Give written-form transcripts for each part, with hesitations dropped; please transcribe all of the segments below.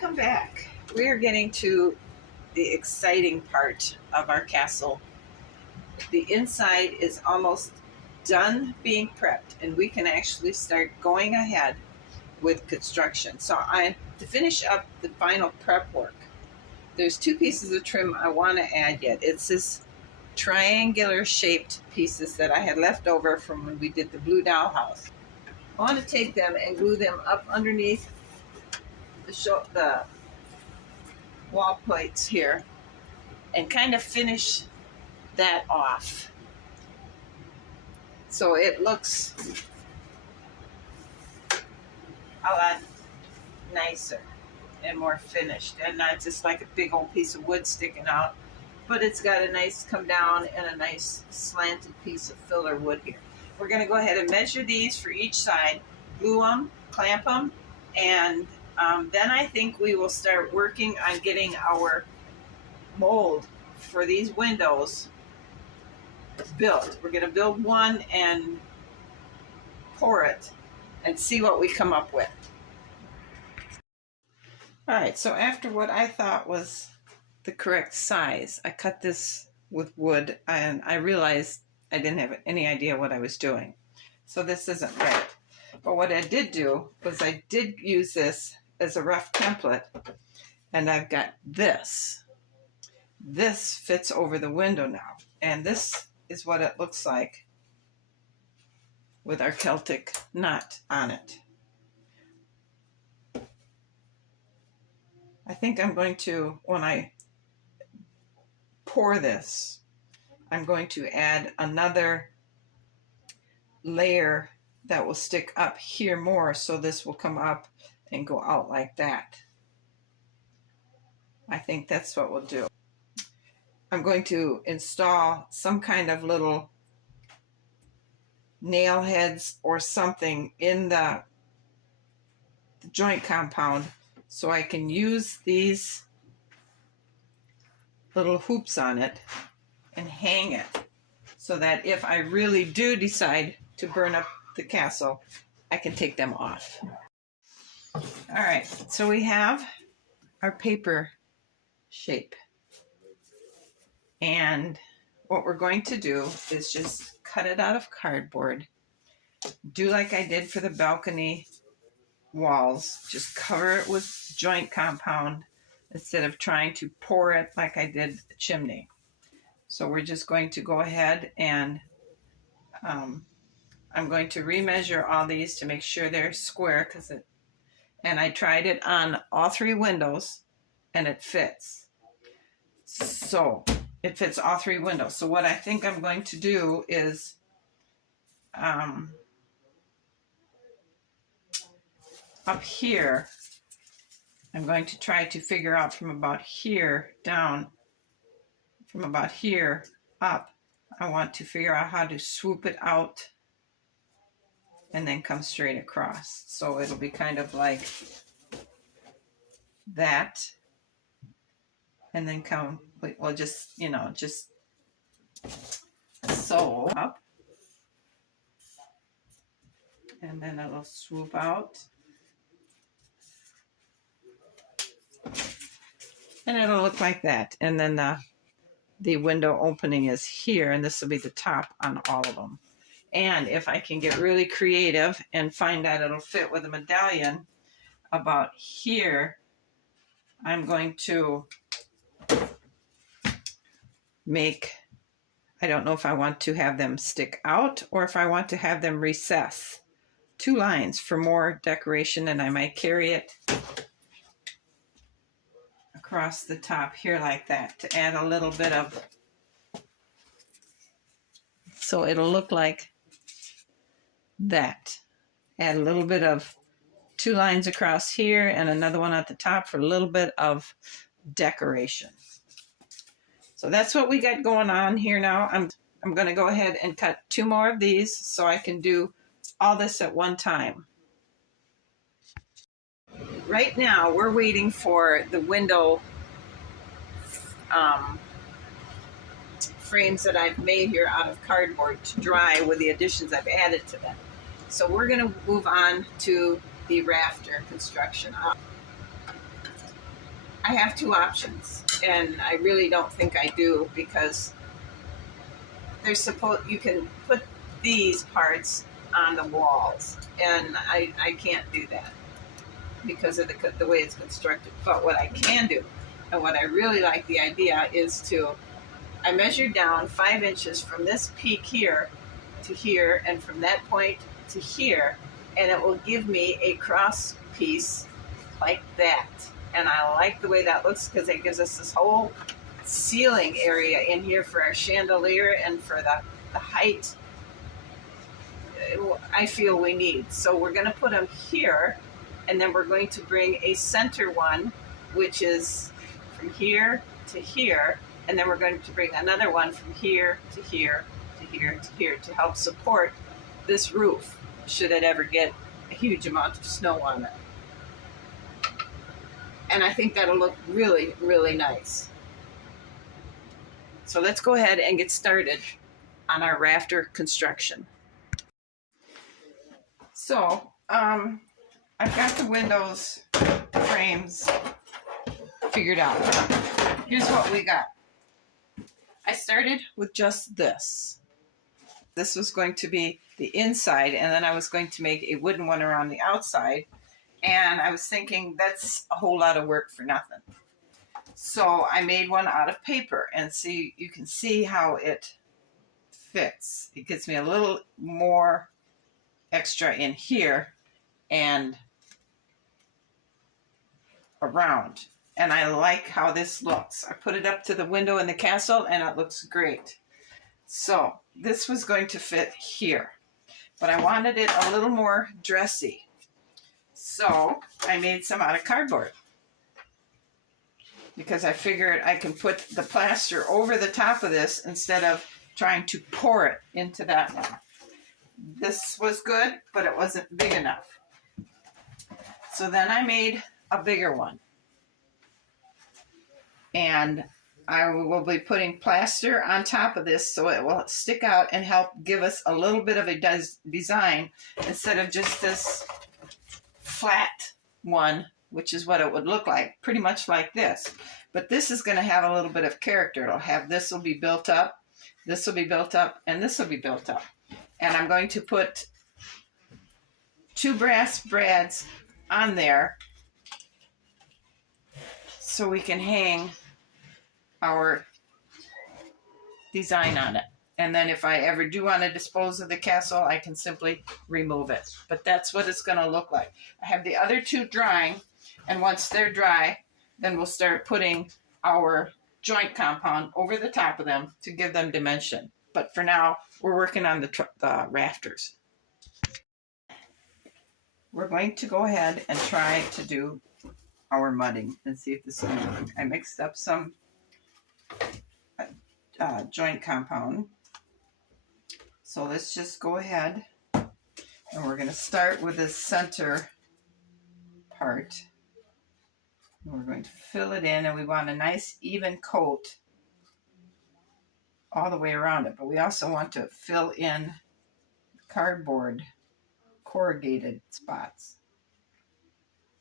Welcome back. We are getting to the exciting part of our castle. The inside is almost done being prepped, and we can actually start going ahead with construction. So to finish up the final prep work, there's two pieces of trim I want to add yet. It's this triangular shaped pieces that I had left over from when we did the blue dollhouse. I want to take them and glue them up underneath the wall plates here and kind of finish that off so it looks a lot nicer and more finished and not just like a big old piece of wood sticking out, but it's got a nice come down and a nice slanted piece of filler wood here. We're going to go ahead and measure these for each side, glue them, clamp them, and then I think we will start working on getting our mold for these windows built. We're going to build one and pour it and see what we come up with. All right, so after what I thought was the correct size, I cut this with wood and I realized I didn't have any idea what I was doing. So this isn't right. But what I did do was I did use this as a rough template, and I've got this. This fits over the window now, and this is what it looks like with our Celtic knot on it. I think I'm going to, when I pour this, I'm going to add another layer that will stick up here more, so this will come up and go out like that. I think that's what we'll do. I'm going to install some kind of little nail heads or something in the joint compound so I can use these little hoops on it and hang it so that if I really do decide to burn up the castle, I can take them off. All right, so we have our paper shape. And what we're going to do is just cut it out of cardboard. Do like I did for the balcony walls. Just cover it with joint compound instead of trying to pour it like I did the chimney. So we're just going to go ahead and I'm going to remeasure all these to make sure they're square, and I tried it on all three windows and it fits. So it fits all three windows. So what I think I'm going to do is up here, I'm going to try to figure out from about here down, from about here up, I want to figure out how to swoop it out and then come straight across. So it'll be kind of like that. And then come, well, just, you know, just sew up. And then it'll swoop out. And it'll look like that. And then the window opening is here, and this will be the top on all of them. And if I can get really creative and find out it'll fit with a medallion about here, I'm going to make, I don't know if I want to have them stick out or if I want to have them recess. 2 lines for more decoration, and I might carry it across the top here like that to add a little bit of, so it'll look like that. Add a little bit of 2 lines across here and another one at the top for a little bit of decoration. So that's what we got going on here now. I'm going to go ahead and cut 2 more of these so I can do all this at one time. Right now we're waiting for the window frames that I've made here out of cardboard to dry with the additions I've added to them. So we're going to move on to the rafter construction. I have two options, and I really don't think I do, because you can put these parts on the walls, and I can't do that because of the way it's constructed. But what I can do, and what I really like the idea, is I measured down 5 inches from this peak here to here, and from that point to here, and it will give me a cross piece like that. And I like the way that looks, because it gives us this whole ceiling area in here for our chandelier and for the height I feel we need. So we're going to put them here, and then we're going to bring a center one, which is from here to here, and then we're going to bring another one from here to here to here to here to help support this roof should it ever get a huge amount of snow on it. And I think that'll look really, really nice. So let's go ahead and get started on our rafter construction. So I've got the windows frames figured out. Here's what we got. I started with just this. This was going to be the inside, and then I was going to make a wooden one around the outside. And I was thinking, that's a whole lot of work for nothing. So I made one out of paper, and see, you can see how it fits. It gives me a little more extra in here and around. And I like how this looks. I put it up to the window in the castle, and it looks great. So this was going to fit here, but I wanted it a little more dressy. So I made some out of cardboard, because I figured I can put the plaster over the top of this instead of trying to pour it into that one. This was good, but it wasn't big enough. So then I made a bigger one. And I will be putting plaster on top of this so it will stick out and help give us a little bit of a design instead of just this flat one, which is what it would look like, pretty much like this. But this is going to have a little bit of character. It'll have, this will be built up, this will be built up, and this will be built up. And I'm going to put 2 brass brads on there so we can hang our design on it. And then if I ever do want to dispose of the castle, I can simply remove it. But that's what it's going to look like. I have the other 2 drying, and once they're dry, then we'll start putting our joint compound over the top of them to give them dimension. But for now, we're working on the rafters. We're going to go ahead and try to do our mudding and see if this will work. I mixed up some joint compound. So let's just go ahead, and we're going to start with the center part. And we're going to fill it in, and we want a nice even coat all the way around it. But we also want to fill in cardboard corrugated spots,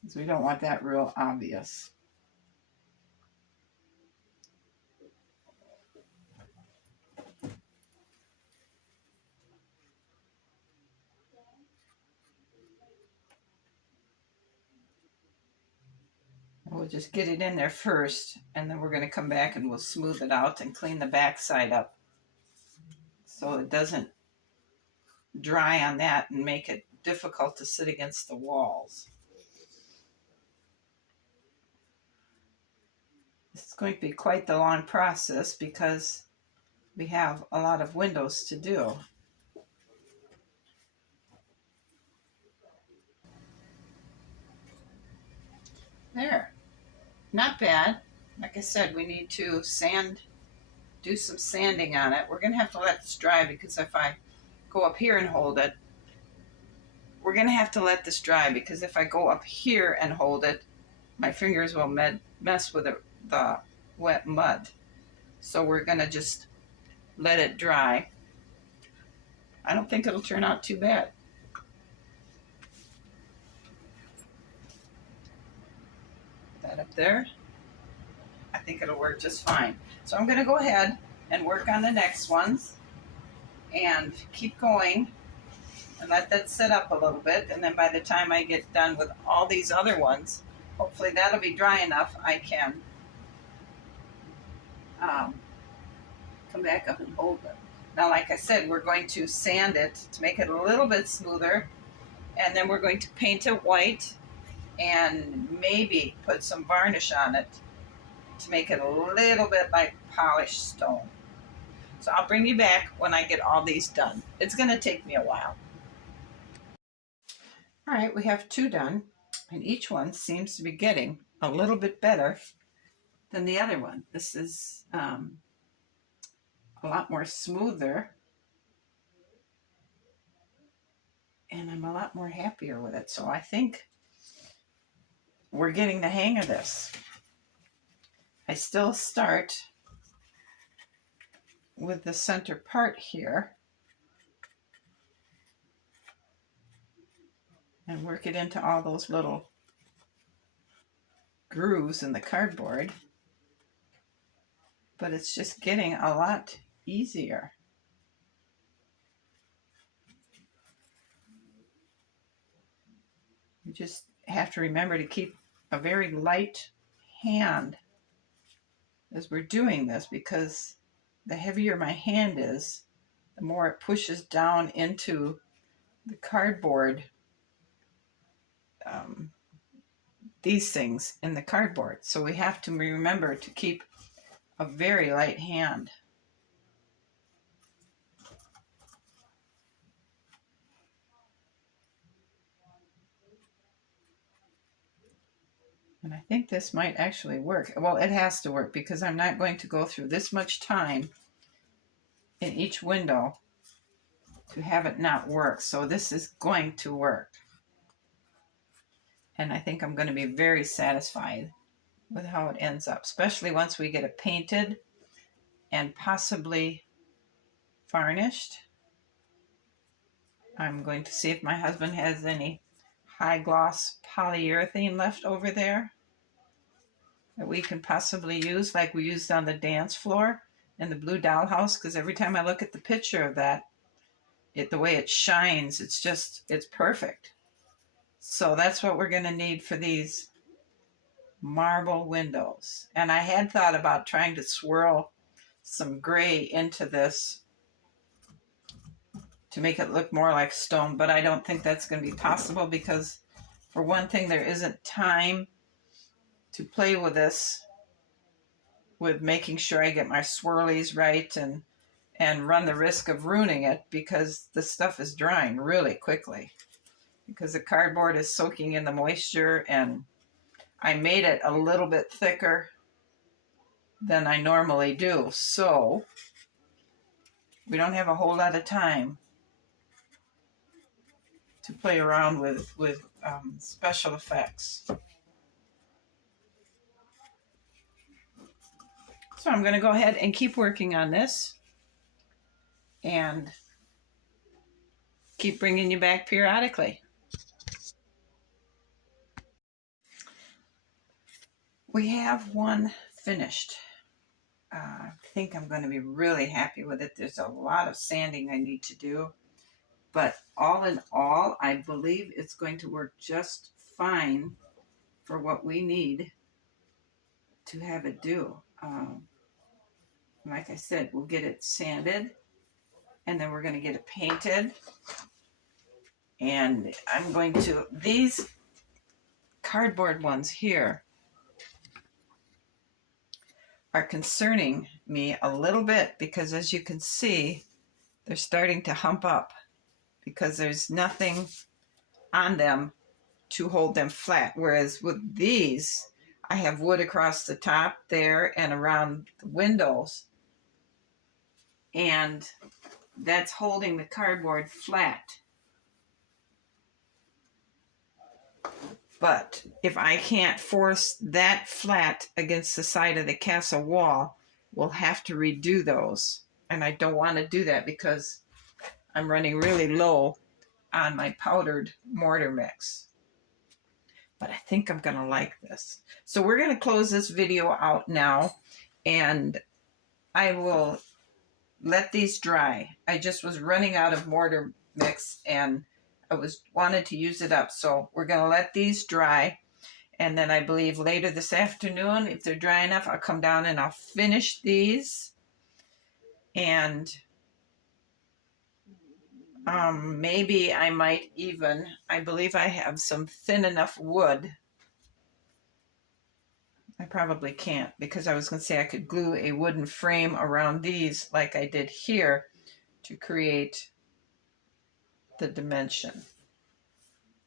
because we don't want that real obvious. We'll just get it in there first, and then we're going to come back and we'll smooth it out and clean the back side up so it doesn't dry on that and make it difficult to sit against the walls. It's going to be quite the long process because we have a lot of windows to do. There. Not bad. Like I said, we need to do some sanding on it. We're going to have to let this dry, because if I go up here and hold it, we're going to have to let this dry, because if I go up here and hold it, my fingers will mess with the wet mud. So we're going to just let it dry. I don't think it'll turn out too bad. That up there. I think it'll work just fine. So I'm going to go ahead and work on the next ones and keep going and let that sit up a little bit. And then by the time I get done with all these other ones, hopefully that'll be dry enough I can come back up and hold it. Now, like I said, we're going to sand it to make it a little bit smoother, and then we're going to paint it white and maybe put some varnish on it to make it a little bit like polished stone. So I'll bring you back when I get all these done. It's going to take me a while. All right, we have 2 done, and each one seems to be getting a little bit better than the other one. This is a lot more smoother, and I'm a lot more happier with it. So I think we're getting the hang of this. I still start with the center part here and work it into all those little grooves in the cardboard, but it's just getting a lot easier. You just have to remember to keep a very light hand as we're doing this, because the heavier my hand is, the more it pushes down into the cardboard, these things in the cardboard. So we have to remember to keep a very light hand. And I think this might actually work. Well, it has to work because I'm not going to go through this much time in each window to have it not work. So this is going to work. And I think I'm going to be very satisfied with how it ends up, especially once we get it painted and possibly varnished. I'm going to see if my husband has any high gloss polyurethane left over there that we can possibly use, like we used on the dance floor in the Blue Dollhouse, because every time I look at the picture of that, the way it shines, it's perfect. So that's what we're going to need for these marble windows. And I had thought about trying to swirl some gray into this to make it look more like stone, but I don't think that's going to be possible because, for one thing, there isn't time to play with this, with making sure I get my swirlies right and run the risk of ruining it, because the stuff is drying really quickly because the cardboard is soaking in the moisture, and I made it a little bit thicker than I normally do. So we don't have a whole lot of time to play around with special effects. So I'm going to go ahead and keep working on this and keep bringing you back periodically. We have one finished. I think I'm going to be really happy with it. There's a lot of sanding I need to do, but all in all, I believe it's going to work just fine for what we need to have it do. Like I said, we'll get it sanded, and then we're going to get it painted. And I'm going to, these cardboard ones here are concerning me a little bit, because as you can see, they're starting to hump up because there's nothing on them to hold them flat. Whereas with these, I have wood across the top there and around the windows, and that's holding the cardboard flat. But if I can't force that flat against the side of the castle wall, we'll have to redo those. And I don't want to do that because I'm running really low on my powdered mortar mix. but I think I'm going to like this. So we're going to close this video out now, and I will let these dry. I just was running out of mortar mix and I wanted to use it up. So we're going to let these dry. And then I believe later this afternoon, if they're dry enough, I'll come down and I'll finish these. And maybe I might even, I believe I have some thin enough wood. I probably can't, because I was going to say I could glue a wooden frame around these like I did here to create the dimension.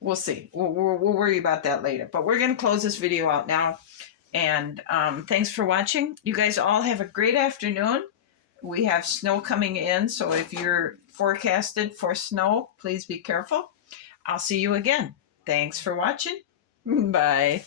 We'll see. We'll worry about that later. But we're going to close this video out now. And thanks for watching. You guys all have a great afternoon. We have snow coming in, so if you're forecasted for snow, please be careful. I'll see you again. Thanks for watching. Bye.